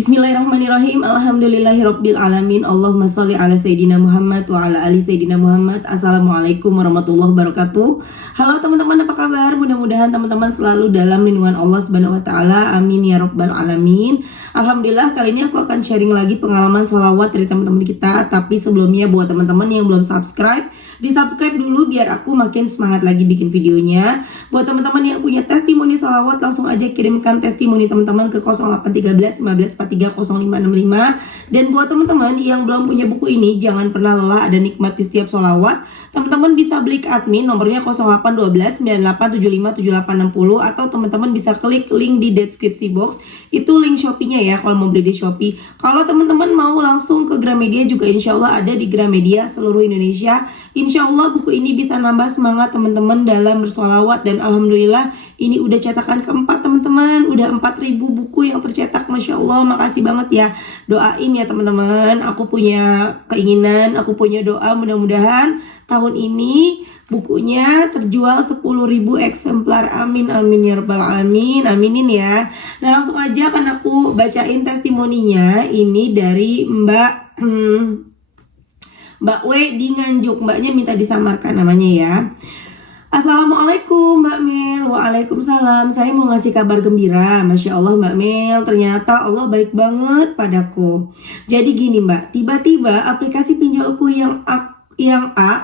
Bismillahirrahmanirrahim. Alhamdulillahirabbil alamin. Allahumma shalli ala sayidina Muhammad wa ala ali sayidina Muhammad. Assalamualaikum warahmatullahi wabarakatuh. Halo teman-teman, apa kabar? Mudah-mudahan teman-teman selalu dalam lindungan Allah Subhanahu wa taala. Amin ya rabbal alamin. Alhamdulillah, kali ini aku akan sharing lagi pengalaman sholawat dari teman-teman kita. Tapi sebelumnya buat teman-teman yang belum subscribe, di-subscribe dulu biar aku makin semangat lagi bikin videonya. Buat teman-teman yang punya testimoni sholawat, langsung aja kirimkan testimoni teman-teman ke 0813 15 430565. Dan buat teman-teman yang belum punya buku ini, jangan pernah lelah ada nikmati setiap sholawat. Teman-teman bisa beli ke admin, nomornya 0812 9875 7860, atau teman-teman bisa klik link di deskripsi box. Itu link Shopee-nya ya kalau mau beli di Shopee. Kalau teman-teman mau langsung ke Gramedia juga insya Allah ada di Gramedia seluruh Indonesia. Insya Allah buku ini bisa nambah semangat teman-teman dalam bersolawat. Dan alhamdulillah ini udah cetakan keempat teman-teman. Udah 4.000 buku yang tercetak, Masya Allah. Makasih banget ya. Doain ya teman-teman. Aku punya keinginan, aku punya doa, mudah-mudahan tahun ini bukunya terjual 10.000 eksemplar. Amin amin ya rabbal alamin. Aminin ya. Nah langsung aja kan aku bacain testimoninya. Ini dari Mbak W di Nganjuk. Mbaknya minta disamarkan namanya ya. Assalamualaikum Mbak Mel. Waalaikumsalam. Saya mau ngasih kabar gembira. Masya Allah Mbak Mel, ternyata Allah baik banget padaku. Jadi gini Mbak, tiba-tiba aplikasi pinjolku yang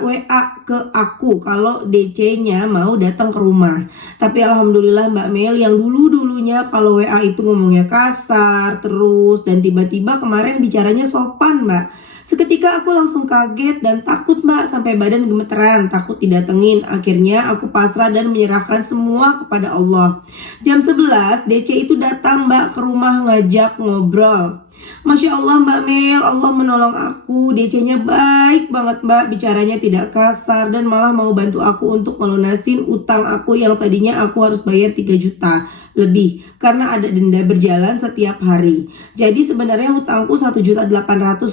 WA ke aku kalau DC-nya mau datang ke rumah. Tapi alhamdulillah Mbak Mel, yang dulunya kalau WA itu ngomongnya kasar terus, dan tiba-tiba kemarin bicaranya sopan Mbak. Seketika aku langsung kaget dan takut Mbak, sampai badan gemeteran, takut didatengin. Akhirnya aku pasrah dan menyerahkan semua kepada Allah. Jam 11 DC itu datang Mbak ke rumah ngajak ngobrol. Masya Allah Mbak Mel, Allah menolong aku. DC-nya baik banget Mbak, bicaranya tidak kasar dan malah mau bantu aku untuk melunasin utang aku yang tadinya aku harus bayar 3 juta lebih karena ada denda berjalan setiap hari. Jadi sebenarnya hutangku 1.800.000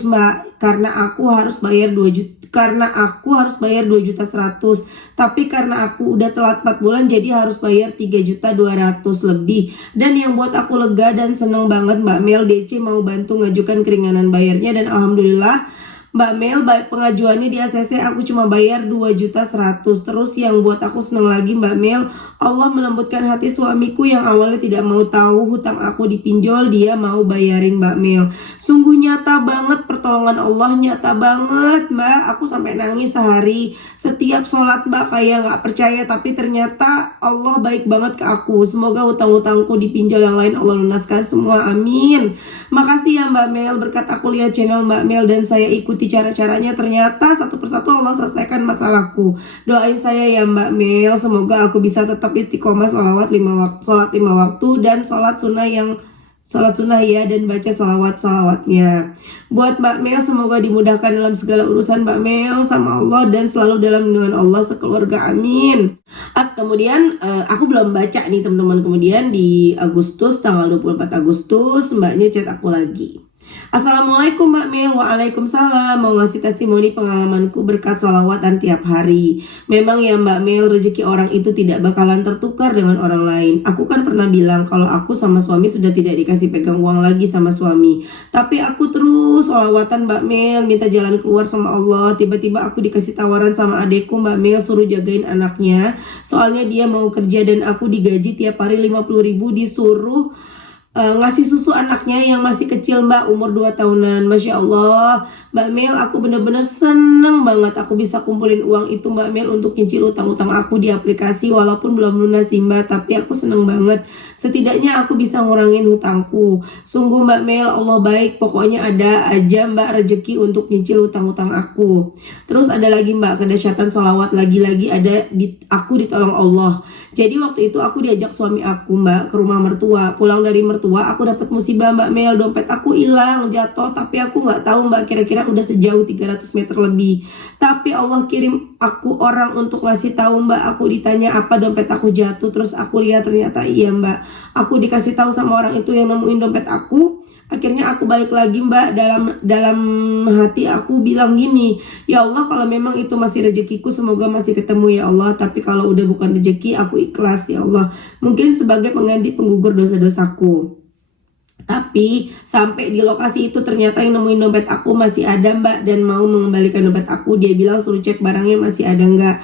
Mbak, karena aku harus bayar 2 juta. Karena aku harus bayar 2.100.000, tapi karena aku udah telat 4 bulan jadi harus bayar 3.200.000 lebih. Dan yang buat aku lega dan seneng banget Mbak Mel, DC mau bantu ngajukan keringanan bayarnya. Dan alhamdulillah Mbak Mel, baik pengajuannya di ACC aku cuma bayar 2.100.000. Terus yang buat aku seneng lagi Mbak Mel, Allah melembutkan hati suamiku yang awalnya tidak mau tahu hutang aku dipinjol, dia mau bayarin Mbak Mel. Sungguh nyata banget pertolongan Allah, nyata banget Mbak. Aku sampai nangis sehari setiap sholat Mbak, kayak gak percaya, tapi ternyata Allah baik banget ke aku. Semoga hutang-hutangku dipinjol yang lain Allah lunaskan semua, amin. Makasih ya Mbak Mel, berkat aku lihat channel Mbak Mel dan saya ikuti cara-caranya, ternyata satu persatu Allah selesaikan masalahku. Doain saya ya Mbak Mel, semoga aku bisa tetap istiqomah sholat 5 waktu dan sholat sunnah ya, dan baca sholawatnya. Buat Mbak Mel, semoga dimudahkan dalam segala urusan Mbak Mel sama Allah dan selalu dalam lindungan Allah sekeluarga, amin. Kemudian aku belum baca nih teman-teman. Kemudian di Agustus, tanggal 24 Agustus mbaknya chat aku lagi. Assalamualaikum Mbak Mel. Waalaikumsalam. Mau ngasih testimoni pengalamanku berkat sholawatan tiap hari. Memang ya Mbak Mel, rezeki orang itu tidak bakalan tertukar dengan orang lain. Aku kan pernah bilang kalau aku sama suami sudah tidak dikasih pegang uang lagi sama suami, tapi aku terus sholawatan Mbak Mel, minta jalan keluar sama Allah. Tiba-tiba aku dikasih tawaran sama adekku Mbak Mel, suruh jagain anaknya. Soalnya dia mau kerja dan aku digaji tiap hari 50.000, disuruh ngasih susu anaknya yang masih kecil Mbak, umur 2 tahunan. Masya Allah Mbak Mel, aku bener-bener seneng banget aku bisa kumpulin uang itu Mbak Mel untuk nyicil utang-utang aku di aplikasi. Walaupun belum lunas sih Mbak, tapi aku seneng banget. Setidaknya aku bisa ngurangin hutangku. Sungguh Mbak Mel, Allah baik. Pokoknya ada aja Mbak rezeki untuk nyicil utang-utang aku. Terus ada lagi Mbak, kedahsyatan sholawat lagi-lagi ada aku ditolong Allah. Jadi waktu itu aku diajak suami aku Mbak ke rumah mertua. Pulang dari mertua aku dapat musibah Mbak Mel, dompet aku hilang, jatuh, tapi aku nggak tahu Mbak, kira-kira udah sejauh 300 meter lebih. Tapi Allah kirim aku orang untuk ngasih tahu Mbak. Aku ditanya apa dompet aku jatuh, terus aku lihat ternyata iya Mbak. Aku dikasih tahu sama orang itu yang nemuin dompet aku. Akhirnya aku balik lagi Mbak, dalam hati aku bilang gini, ya Allah kalau memang itu masih rezekiku semoga masih ketemu ya Allah, tapi kalau udah bukan rezeki aku ikhlas ya Allah, mungkin sebagai pengganti penggugur dosa-dosaku. Tapi sampai di lokasi itu ternyata yang nemuin dompet aku masih ada mbak, dan mau mengembalikan dompet aku. Dia bilang suruh cek barangnya masih ada nggak.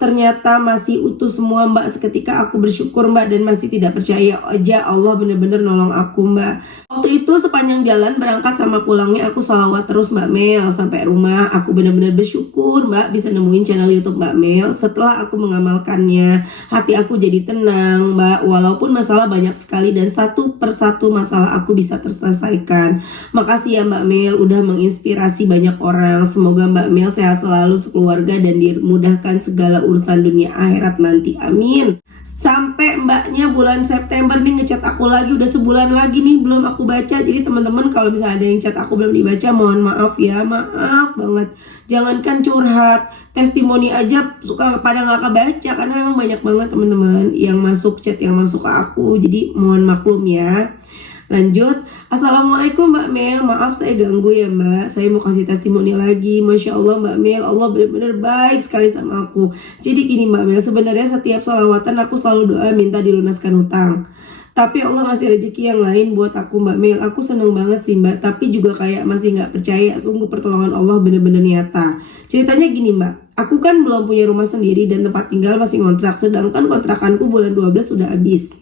Ternyata masih utuh semua mbak. Seketika aku bersyukur mbak, dan masih tidak percaya aja Allah bener-bener nolong aku mbak. Waktu itu sepanjang jalan berangkat sama pulangnya aku sholawat terus Mbak Mel. Sampai rumah aku bener-bener bersyukur mbak bisa nemuin channel YouTube Mbak Mel. Setelah aku mengamalkannya, hati aku jadi tenang mbak. Walaupun masalah banyak sekali dan satu persatu masalah aku bisa terselesaikan. Makasih ya Mbak Mel udah menginspirasi banyak orang. Semoga Mbak Mel sehat selalu sekeluarga dan dimudahkan segala urusan dunia akhirat nanti, amin. Sampai mbaknya bulan September nih ngechat aku lagi, udah sebulan lagi nih belum aku baca. Jadi teman-teman kalau bisa ada yang chat aku belum dibaca, mohon maaf ya, maaf banget. Jangankan curhat, testimoni aja suka pada nggak kebaca karena memang banyak banget teman-teman yang masuk chat, yang masuk ke aku. Jadi mohon maklum ya. Lanjut, Assalamualaikum Mbak Mel, maaf saya ganggu ya Mbak. Saya mau kasih testimoni lagi. Masya Allah Mbak Mel, Allah benar-benar baik sekali sama aku. Jadi gini Mbak Mel, sebenarnya setiap sholawatan aku selalu doa minta dilunaskan hutang. Tapi Allah ngasih rezeki yang lain buat aku Mbak Mel. Aku seneng banget sih Mbak, tapi juga kayak masih gak percaya. Sungguh pertolongan Allah benar-benar nyata. Ceritanya gini Mbak, aku kan belum punya rumah sendiri dan tempat tinggal masih ngontrak. Sedangkan kontrakanku bulan 12 sudah habis.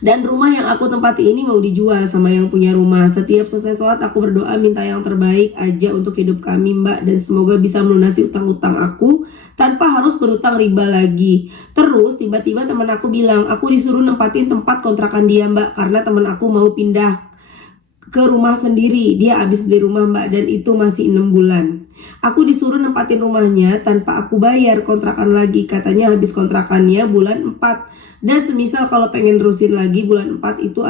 Dan rumah yang aku tempati ini mau dijual sama yang punya rumah. Setiap selesai sholat aku berdoa minta yang terbaik aja untuk hidup kami mbak. Dan semoga bisa melunasi utang-utang aku tanpa harus berutang riba lagi. Terus tiba-tiba teman aku bilang aku disuruh nempatin tempat kontrakan dia mbak. Karena teman aku mau pindah ke rumah sendiri. Dia habis beli rumah mbak dan itu masih 6 bulan. Aku disuruh nempatin rumahnya tanpa aku bayar kontrakan lagi. Katanya habis kontrakannya bulan 4. Dan semisal kalau pengen terusin lagi bulan 4 itu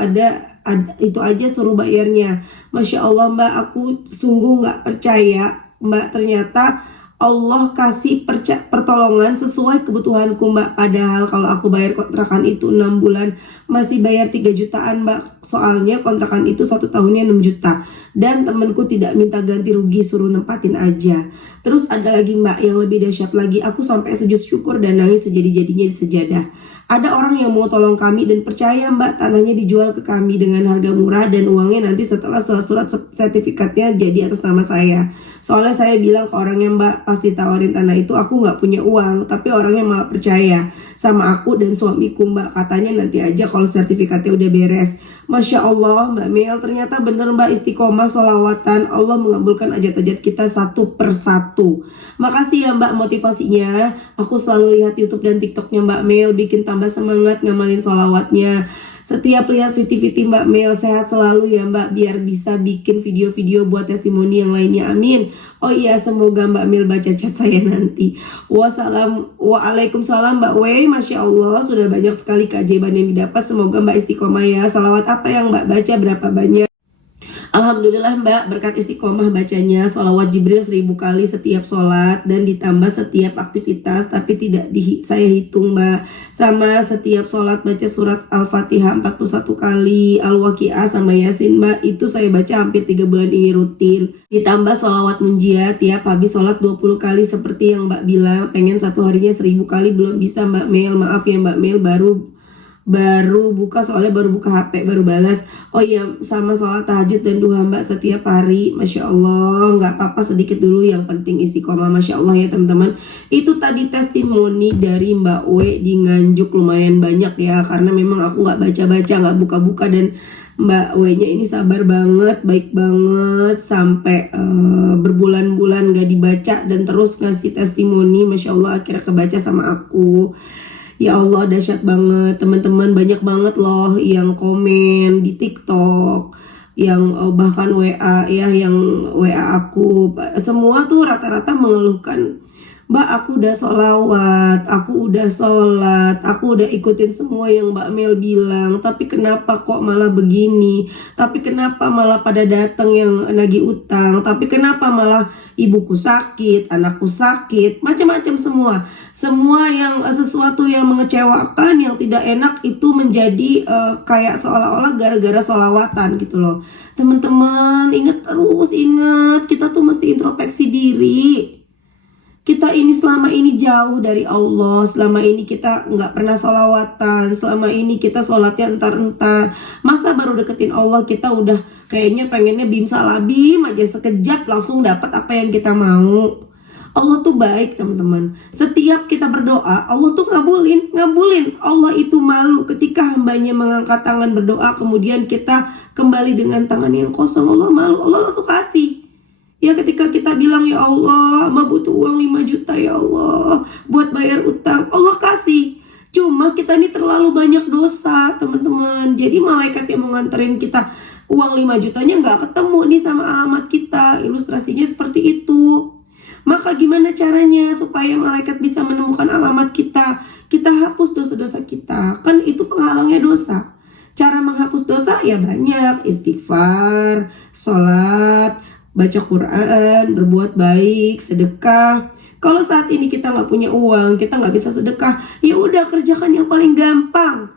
itu aja suruh bayarnya. Masya Allah mbak, aku sungguh gak percaya mbak, ternyata Allah kasih pertolongan sesuai kebutuhanku mbak. Padahal kalau aku bayar kontrakan itu 6 bulan masih bayar 3 jutaan mbak. Soalnya kontrakan itu 1 tahunnya 6 juta. Dan temenku tidak minta ganti rugi, suruh nempatin aja. Terus ada lagi mbak yang lebih dahsyat lagi. Aku sampai sujud syukur dan nangis sejadi-jadinya di sejadah. Ada orang yang mau tolong kami dan percaya mbak tanahnya dijual ke kami dengan harga murah dan uangnya nanti setelah surat sertifikatnya jadi atas nama saya. Soalnya saya bilang ke orangnya mbak pasti tawarin tanah itu aku nggak punya uang, tapi orangnya malah percaya sama aku dan suamiku mbak, katanya nanti aja kalau sertifikatnya udah beres. Masya Allah Mbak Mel, ternyata bener Mbak istiqomah sholawatan, Allah mengabulkan ajat-ajat kita satu persatu. Makasih ya Mbak motivasinya. Aku selalu lihat YouTube dan TikToknya Mbak Mel, bikin tambah semangat ngamalin sholawatnya. Setiap lihat viti-viti Mbak Mel, sehat selalu ya Mbak, biar bisa bikin video-video buat testimoni yang lainnya, amin. Oh iya, semoga Mbak Mel baca chat saya nanti. Waalaikumsalam Mbak Wei, Masya Allah sudah banyak sekali keajaiban yang didapat. Semoga Mbak istiqomah ya. Salawat apa yang Mbak baca, berapa banyak? Alhamdulillah Mbak, berkat istiqomah bacanya sholawat Jibril 1000 kali setiap sholat dan ditambah setiap aktivitas, tapi tidak saya hitung Mbak. Sama setiap sholat baca surat Al-Fatihah 41 kali, Al-Waqiah sama Yasin Mbak, itu saya baca hampir 3 bulan ini rutin. Ditambah sholawat munjia tiap habis sholat 20 kali seperti yang Mbak bilang. Pengen satu harinya 1000 kali, belum bisa Mbak Mel, maaf ya Mbak Mel, baru buka, soalnya baru buka HP, baru balas. Oh iya, sama sholat tahajud dan duha Mbak setiap hari. Masya Allah, nggak apa-apa sedikit dulu, yang penting istiqomah. Masya Allah ya teman-teman. Itu tadi testimoni dari Mbak W di Nganjuk, lumayan banyak ya, karena memang aku nggak baca-baca, nggak buka-buka, dan Mbak W-nya ini sabar banget, baik banget, sampai berbulan-bulan gak dibaca dan terus ngasih testimoni. Masya Allah akhirnya kebaca sama aku. Ya Allah, dahsyat banget teman-teman, banyak banget loh yang komen di TikTok, yang bahkan WA ya, yang WA aku, semua tuh rata-rata mengeluhkan, Mbak aku udah sholawat, aku udah sholat, aku udah ikutin semua yang Mbak Mel bilang, tapi kenapa kok malah begini, tapi kenapa malah pada datang yang nagih utang, tapi kenapa malah ibuku sakit, anakku sakit, macam-macam semua yang sesuatu yang mengecewakan, yang tidak enak itu menjadi kayak seolah-olah gara-gara sholawatan gitu loh. Teman-teman ingat terus, ingat kita tuh mesti introspeksi diri. Kita ini selama ini jauh dari Allah, selama ini kita nggak pernah sholawatan, selama ini kita sholatnya entar-entar. Masa baru deketin Allah kita udah kayaknya pengennya bim salabim aja sekejap langsung dapat apa yang kita mau. Allah tuh baik teman-teman. Setiap kita berdoa, Allah tuh ngabulin. Allah itu malu ketika hambanya mengangkat tangan berdoa, kemudian kita kembali dengan tangan yang kosong. Allah malu, Allah langsung kasih. Ya ketika kita bilang, ya Allah, hamba butuh uang 5 juta ya Allah buat bayar utang, Allah kasih. Cuma kita ini terlalu banyak dosa teman-teman. Jadi malaikat yang mau nganterin kita uang 5 jutanya nggak ketemu nih sama alamat kita. Ilustrasinya seperti itu. Maka gimana caranya supaya malaikat bisa menemukan alamat kita? Kita hapus dosa-dosa kita. Kan itu penghalangnya dosa. Cara menghapus dosa ya banyak. Istighfar, sholat, baca Quran, berbuat baik, sedekah. Kalau saat ini kita nggak punya uang, kita nggak bisa sedekah, ya udah kerjakan yang paling gampang.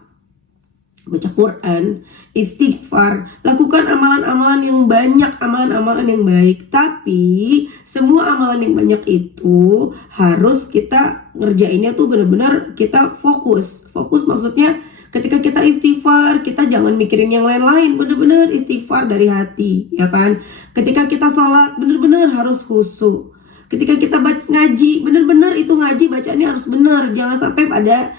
Baca Quran, istighfar, lakukan amalan-amalan yang banyak, amalan-amalan yang baik. Tapi semua amalan yang banyak itu harus kita ngerjainnya tuh benar-benar kita fokus. Fokus maksudnya ketika kita istighfar, kita jangan mikirin yang lain-lain, benar-benar istighfar dari hati, ya kan? Ketika kita sholat, benar-benar harus khusyuk. Ketika kita ngaji, benar-benar itu ngaji bacaannya harus benar, jangan sampai pada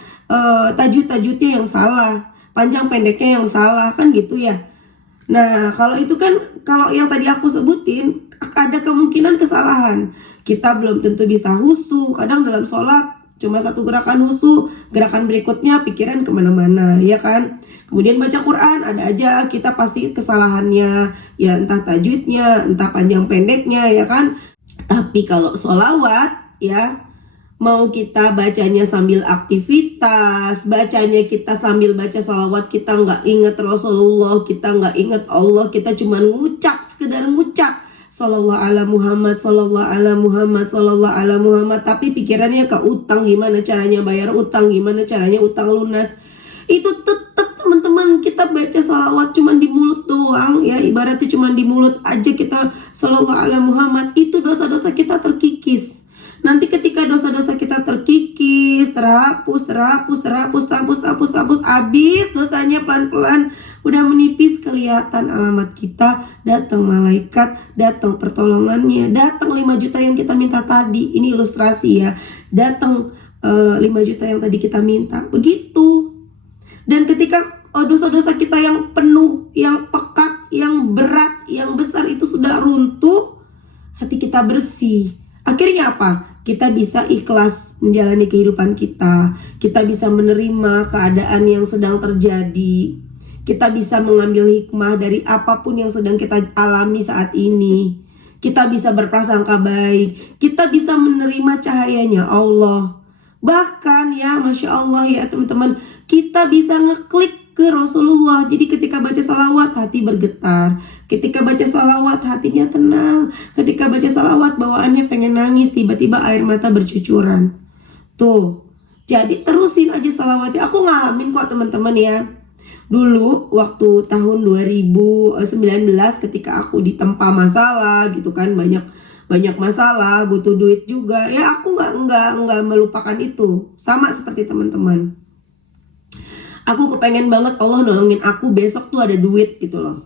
tajud-tajudnya yang salah, panjang pendeknya yang salah, kan gitu ya. Nah kalau itu kan, kalau yang tadi aku sebutin ada kemungkinan kesalahan. Kita belum tentu bisa khusyuk. Kadang dalam sholat cuma satu gerakan khusyuk, gerakan berikutnya pikiran kemana-mana, ya kan. Kemudian baca Quran, ada aja kita pasti kesalahannya, ya entah tajwidnya, entah panjang pendeknya, ya kan. Tapi kalau sholawat, ya mau kita bacanya sambil aktivitas, bacanya kita sambil baca sholawat, kita nggak inget Rasulullah, kita nggak inget Allah, kita cuma ngucap, sekedar ngucap Sallallahu ala Muhammad, Sallallahu ala Muhammad, Sallallahu ala Muhammad, tapi pikirannya ke utang, gimana caranya bayar utang, gimana caranya utang lunas. Itu tetap teman-teman, kita baca salawat cuma di mulut doang, ya ibaratnya cuma di mulut aja kita Sallallahu ala Muhammad, itu dosa-dosa kita terkikis. Nanti ketika dosa-dosa kita terkikis, terhapus, habis dosanya pelan-pelan, udah menipis, kelihatan alamat kita, datang malaikat, datang pertolongannya, datang 5 juta yang kita minta tadi. Ini ilustrasi ya, datang 5 juta yang tadi kita minta, begitu. Dan ketika dosa-dosa kita yang penuh, yang pekat, yang berat, yang besar itu sudah runtuh, hati kita bersih. Akhirnya apa? Kita bisa ikhlas menjalani kehidupan kita. Kita bisa menerima keadaan yang sedang terjadi. Kita bisa mengambil hikmah dari apapun yang sedang kita alami saat ini. Kita bisa berprasangka baik. Kita bisa menerima cahayanya Allah. Bahkan ya, Masya Allah ya teman-teman, kita bisa ngeklik ke Rasulullah. Jadi ketika baca salawat, hati bergetar. Ketika baca salawat, hatinya tenang. Ketika baca salawat, bawaannya pengen nangis, tiba-tiba air mata bercucuran. Tuh, jadi terusin aja salawatnya. Aku ngalamin kok teman-teman ya. Dulu waktu tahun 2019 ketika aku ditempa masalah gitu kan, banyak masalah, butuh duit juga. Ya aku nggak melupakan itu. Sama seperti teman-teman. Aku kepengen banget Allah nolongin aku besok tuh ada duit gitu loh.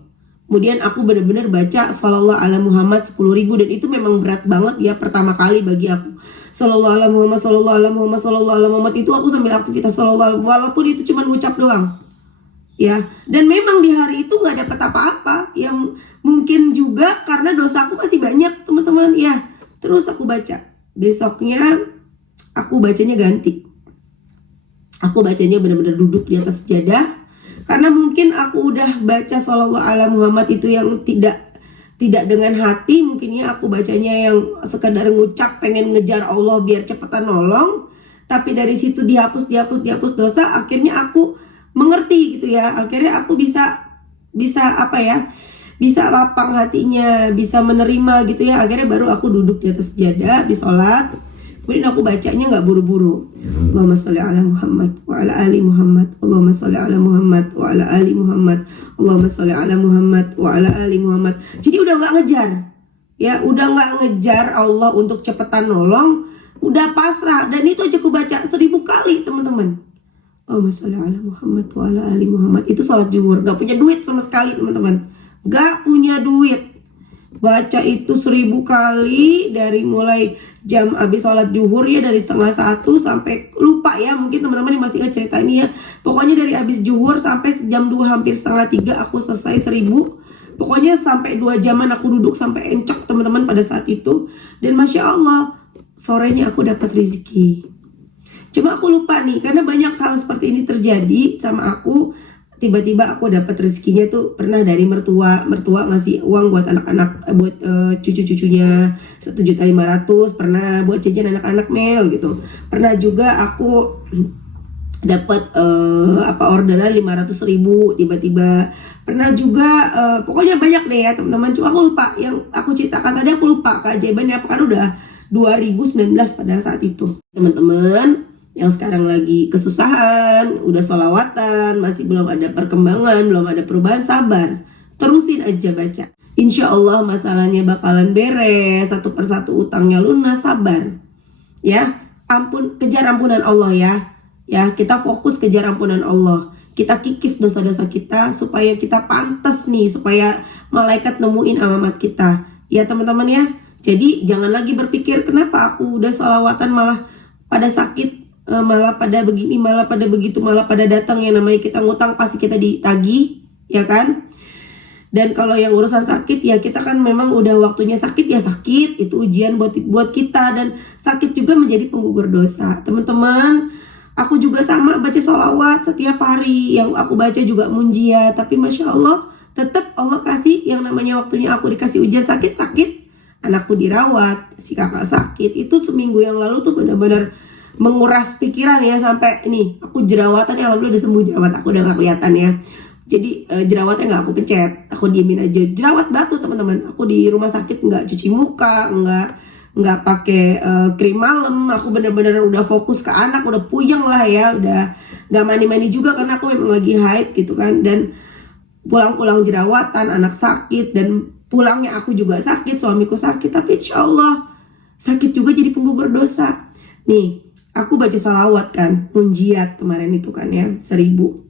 Kemudian aku benar-benar baca Sallallahu ala Muhammad 10.000, dan itu memang berat banget ya pertama kali bagi aku. Sallallahu ala Muhammad, Sallallahu ala Muhammad, Sallallahu ala Muhammad, itu aku sambil aktivitas Sallallahu, walaupun itu cuma ngucap doang. Ya, dan memang di hari itu nggak dapat apa-apa. Yang mungkin juga karena dosaku masih banyak teman-teman. Ya, terus aku baca. Besoknya aku bacanya ganti. Aku bacanya benar-benar duduk di atas sejadah. Karena mungkin aku udah baca Sallallahu ala Muhammad itu yang tidak dengan hati. Mungkinnya aku bacanya yang sekedar ngucap, pengen ngejar Allah biar cepetan nolong. Tapi dari situ dihapus dosa. Akhirnya aku mengerti gitu ya. Akhirnya aku bisa apa ya, bisa lapang hatinya, bisa menerima gitu ya. Akhirnya baru aku duduk di atas sejadah, habis sholat. Kemudian aku bacanya nggak buru-buru. Allahumma sholli ala Muhammad wa ala ali Muhammad. Allahumma sholli ala Muhammad wa ala ali Muhammad. Allahumma sholli ala Muhammad wa ala ali Muhammad. Jadi udah nggak ngejar, ya udah nggak ngejar Allah untuk cepetan nolong. udah pasrah. Dan itu aja aku baca 1000 kali teman-teman. Allahumma sholli ala Muhammad wa ala ali Muhammad. Itu sholat zuhur, gak punya duit sama sekali teman-teman, gak punya duit. Baca itu 1000 kali dari mulai jam habis sholat zuhur ya, dari 12:30 sampai lupa ya, mungkin teman-teman masih ingat cerita ini ya. Pokoknya dari habis zuhur sampai jam 2 hampir setengah 3 aku selesai 1000. Pokoknya sampai 2 jaman aku duduk sampai encok teman-teman pada saat itu. Dan Masya Allah sorenya aku dapat rezeki. Cuma aku lupa nih, karena banyak hal seperti ini terjadi sama aku. Tiba-tiba aku dapat rezekinya tuh pernah dari mertua ngasih uang buat anak-anak, buat cucu-cucunya 1.500.000, pernah buat jajan anak-anak Mel gitu. Pernah juga aku dapat orderan 500.000 tiba-tiba. Pernah juga pokoknya banyak deh ya teman-teman. Cuma aku lupa yang aku ceritakan tadi, aku lupa keajaibannya apa, kan udah 2019 pada saat itu. Teman-teman yang sekarang lagi kesusahan, udah sholawatan, masih belum ada perkembangan, belum ada perubahan, sabar, terusin aja baca. Insya Allah masalahnya bakalan beres, satu persatu utangnya lunas, sabar. Ya, kejar ampunan Allah ya. Ya, kita fokus kejar ampunan Allah. Kita kikis dosa-dosa kita supaya kita pantas nih, supaya malaikat nemuin alamat kita. Ya teman-teman ya. Jadi jangan lagi berpikir kenapa aku udah sholawatan malah pada sakit, malah pada begini, malah pada begitu, malah pada datang. Yang namanya kita ngutang pasti kita ditagih, ya kan? Dan kalau yang urusan sakit ya kita kan memang udah waktunya sakit ya sakit, itu ujian buat kita, dan sakit juga menjadi penggugur dosa. Teman-teman, aku juga sama baca sholawat setiap hari, yang aku baca juga munjiat, tapi Masya Allah tetap Allah kasih yang namanya waktunya aku dikasih ujian sakit, anakku dirawat, si kakak sakit, itu seminggu yang lalu tuh benar-benar menguras pikiran ya, sampai ini aku jerawatan ya, alhamdulillah udah sembuh jerawat aku, udah gak kelihatan ya. Jadi jerawatnya nggak aku pencet, aku diemin aja. Jerawat batu teman-teman, aku di rumah sakit nggak cuci muka, nggak pakai krim malam, aku bener-bener udah fokus ke anak, udah puyeng lah ya, udah nggak mandi-mandi juga karena aku memang lagi haid gitu kan. Dan pulang-pulang jerawatan, anak sakit, dan pulangnya aku juga sakit, suamiku sakit, tapi insya Allah sakit juga jadi penggugur dosa. Nih, aku baca salawat kan, munjiat kemarin itu kan ya, 1000.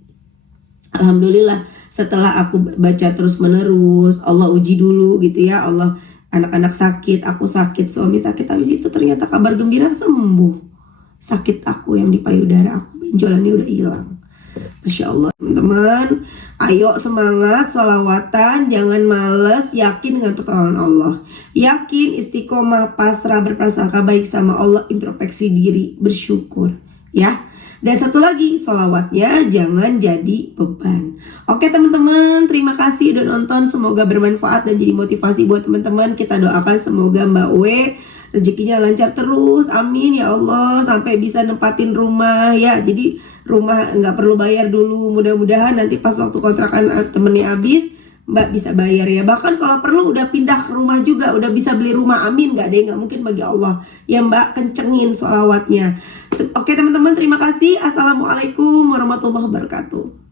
Alhamdulillah setelah aku baca terus menerus, Allah uji dulu gitu ya, Allah, anak-anak sakit, aku sakit, suami sakit, habis itu ternyata kabar gembira sembuh. Sakit aku yang di payudara aku, benjolannya udah hilang. Masya Allah teman-teman, ayo semangat sholawatan, jangan males, yakin dengan pertolongan Allah, yakin, istiqomah, pasrah, berprasangka baik sama Allah, introspeksi diri, bersyukur ya. Dan satu lagi, sholawatnya jangan jadi beban. Oke teman-teman, terima kasih udah nonton, semoga bermanfaat dan jadi motivasi buat teman-teman. Kita doakan semoga Mbak We rezekinya lancar terus, amin ya Allah, sampai bisa nempatin rumah ya. Jadi rumah nggak perlu bayar dulu, mudah-mudahan nanti pas waktu kontrakan temennya habis Mbak bisa bayar ya. Bahkan kalau perlu udah pindah ke rumah juga, udah bisa beli rumah, amin. Gak ada yang gak mungkin bagi Allah. Ya Mbak, kencengin sholawatnya. Oke teman-teman, terima kasih. Assalamualaikum warahmatullahi wabarakatuh.